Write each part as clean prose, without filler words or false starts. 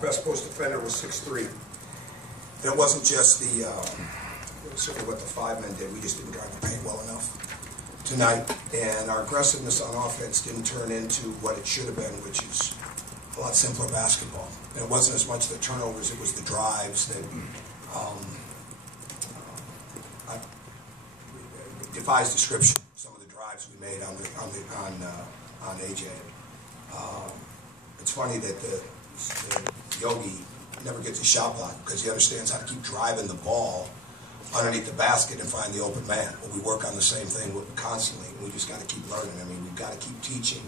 best post defender was 6'3". And it wasn't just the, certainly what the 5 men did. We just didn't drive the paint well enough tonight. And our aggressiveness on offense didn't turn into what it should have been, which is a lot simpler basketball. And it wasn't as much the turnovers, it was the drives that defies description. Some of the drives we made on AJ. It's funny that the Yogi never gets a shot block because he understands how to keep driving the ball underneath the basket and find the open man. Well, we work on the same thing constantly, and we just got to keep learning. I mean, we've got to keep teaching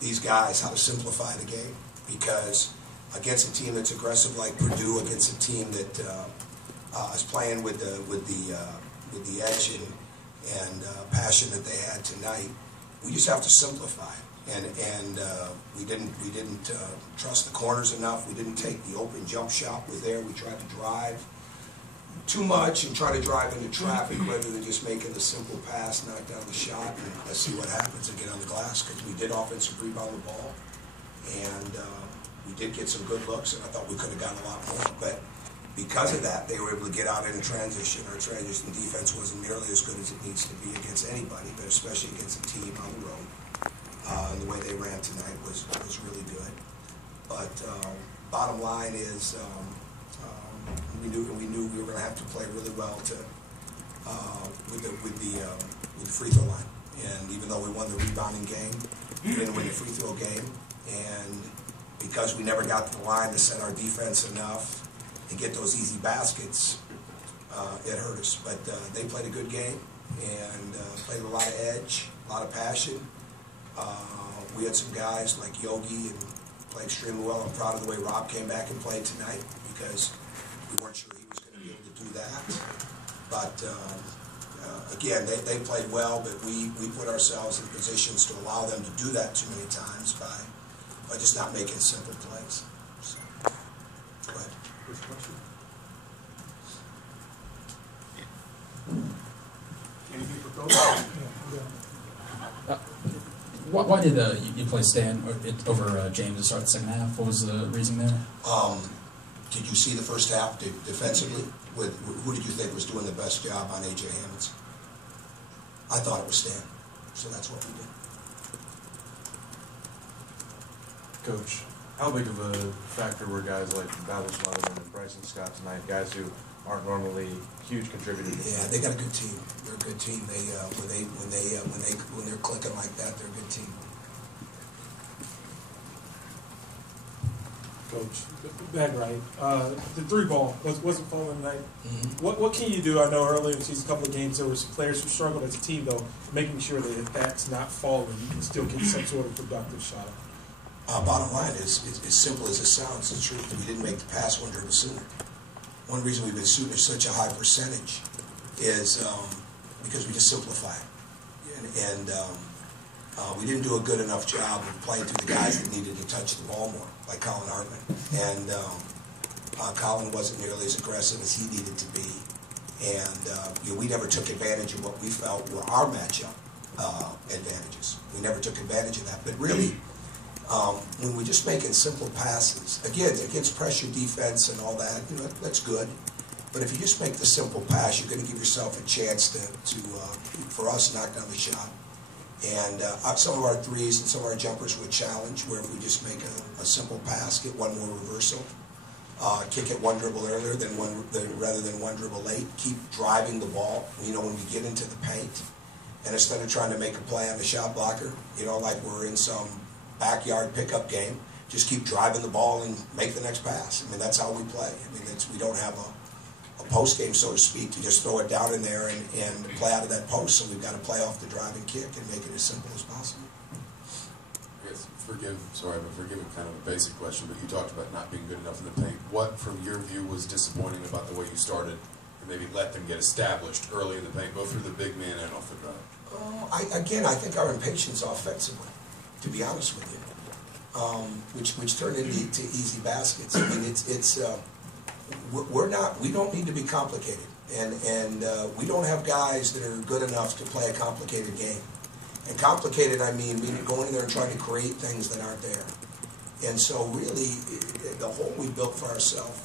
these guys how to simplify the game, because against a team that's aggressive like Purdue, against a team that is playing with the edge and passion that they had tonight, we just have to simplify. And we didn't trust the corners enough. We didn't take the open jump shot was there. We tried to drive too much and try to drive into traffic rather than just making the simple pass, knock down the shot, and let's see what happens and get on the glass, because we did offensive rebound the ball, and we did get some good looks, and I thought we could have gotten a lot more. But because of that, they were able to get out in transition. Our transition defense wasn't nearly as good as it needs to be against anybody, but especially against a team on the road. And the way they ran tonight was really good. But bottom line is we knew we were going to have to play really well with the free throw line. And even though we won the rebounding game, we didn't win the free throw game. And because we never got to the line to set our defense enough and get those easy baskets, it hurt us. But they played a good game and played a lot of edge, a lot of passion. We had some guys like Yogi and played extremely well. I'm proud of the way Rob came back and played tonight, because we weren't sure he was going to be able to do that. But again, they played well, but we put ourselves in positions to allow them to do that too many times by just not making simple plays. So, go ahead. First question. Anything for Coach? Why did you play Stan over James to start the second half? What was the reason there? Did you see the first half defensively? Who did you think was doing the best job on A.J. Hammonds? I thought it was Stan, so that's what we did. Coach, how big of a factor were guys like Dallas Smotherman and Bryson Scott tonight, guys who aren't normally huge contributors? Yeah, they got a good team. They're a good team. They when they're clicking like that, they're a good team. Coach, back right. The 3-ball wasn't falling tonight. Mm-hmm. What can you do? I know earlier in the season, a couple of games, there were some players who struggled as a team, though, making sure that if that's not falling, you can still get some sort of productive shot. Bottom line is, as simple as it sounds, the truth. We didn't make the pass one dribble sooner. One reason we've been shooting at such a high percentage is because we just simplify it. And we didn't do a good enough job of playing through the guys that needed to touch the ball more, like Colin Hartman. And Colin wasn't nearly as aggressive as he needed to be. And we never took advantage of what we felt were our matchup advantages. We never took advantage of that. But really, when we're just making simple passes, again, against pressure defense and all that, that's good. But if you just make the simple pass, you're going to give yourself a chance to for us, knock down the shot. And some of our threes and some of our jumpers would challenge, where if we just make a simple pass, get one more reversal, kick it one dribble earlier rather than one dribble late, keep driving the ball. When we get into the paint, and instead of trying to make a play on the shot blocker, like we're in some backyard pickup game, just keep driving the ball and make the next pass. I mean, that's how we play. I mean, we don't have a post game, so to speak, to just throw it down in there and play out of that post. So we've got to play off the driving kick and make it as simple as possible. Forgive kind of a basic question, but you talked about not being good enough in the paint. What, from your view, was disappointing about the way you started and maybe let them get established early in the paint, both through the big man and off the drive? I think our impatience offensively, to be honest with you, which turned into easy baskets. I mean, we don't need to be complicated, and we don't have guys that are good enough to play a complicated game. And complicated, I mean going in there and trying to create things that aren't there. And so really, the hole we built for ourselves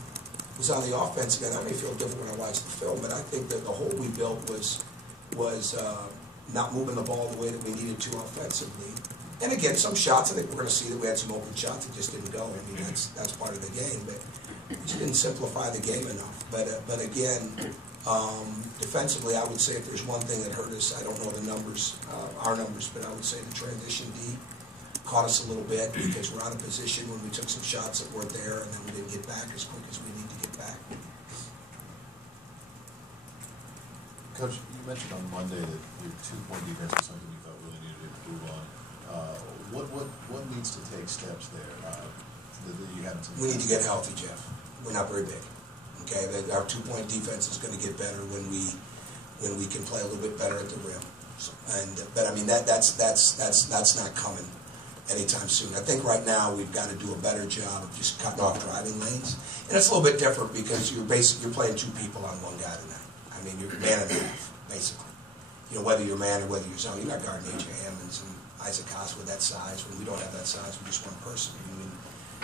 was on the offense. Again, I may feel different when I watch the film, but I think that the hole we built was not moving the ball the way that we needed to offensively. And again, some shots, I think we're going to see that we had some open shots that just didn't go. I mean, that's part of the game, but we just didn't simplify the game enough. But again, defensively, I would say if there's one thing that hurt us, I don't know the numbers, our numbers, but I would say the transition D caught us a little bit because we're out of position when we took some shots that weren't there, and then we didn't get back as quick as we need to get back. Coach, you mentioned on Monday that your 2-point defense was something you thought really needed to improve on. What needs to take steps there that you haven't seen? We need to get healthy, Jeff. We're not very big. Okay, our 2-point defense is going to get better when we can play a little bit better at the rim. But I mean that's not coming anytime soon. I think right now we've got to do a better job of just cutting off driving lanes, and it's a little bit different because you're playing two people on one guy tonight. I mean, you're man and a half, basically. You know, whether you're man or whether you're zone, you're not guarding A.J. Hammonds and Isaac Haas with that size. When we don't have that size, we're just one person. I mean,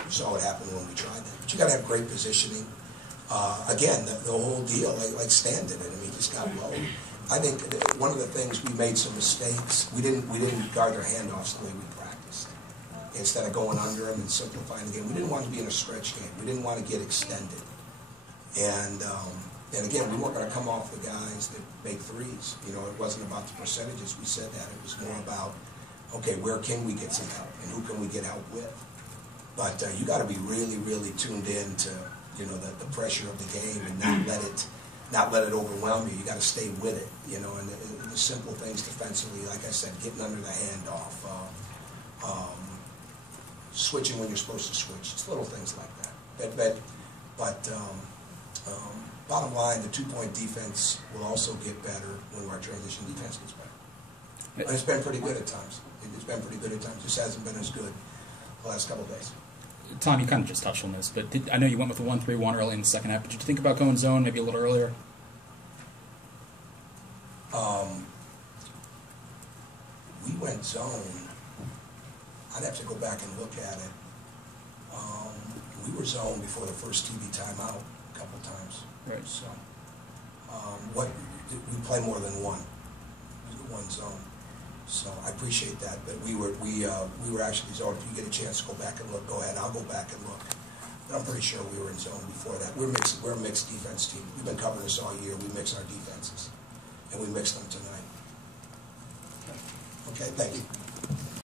you saw what happened when we tried that. But you got to have great positioning. Again, the whole deal, like Stan did it. I mean, he just got low. I think one of the things we made some mistakes. We didn't guard our handoffs the way we practiced. Instead of going under them and simplifying the game, we didn't want to be in a stretch game. We didn't want to get extended. And again, we weren't going to come off the guys that make threes. You know, it wasn't about the percentages. We said that. It was more about, okay, where can we get some help and who can we get help with? But you got to be really, really tuned in to, you know, the pressure of the game and not let it overwhelm you. You got to stay with it, you know, and the simple things defensively, like I said, getting under the handoff, switching when you're supposed to switch. It's little things like that. But bottom line, the 2-point defense will also get better when our transition defense gets better. But it's been pretty good at times. It's been pretty good at times. It just hasn't been as good the last couple of days. Tom, you kind of just touched on this, but I know you went with the 1-3-1 early in the second half. But did you think about going zone maybe a little earlier? We went zone. I'd have to go back and look at it. We were zone before the first TV timeout a couple times. Right. So, we play more than one zone. So I appreciate that, but we were actually zone. If you get a chance to go back and look, go ahead. I'll go back and look. But I'm pretty sure we were in zone before that. We're a mixed defense team. We've been covering this all year. We mix our defenses, and we mixed them tonight. Okay, thank you.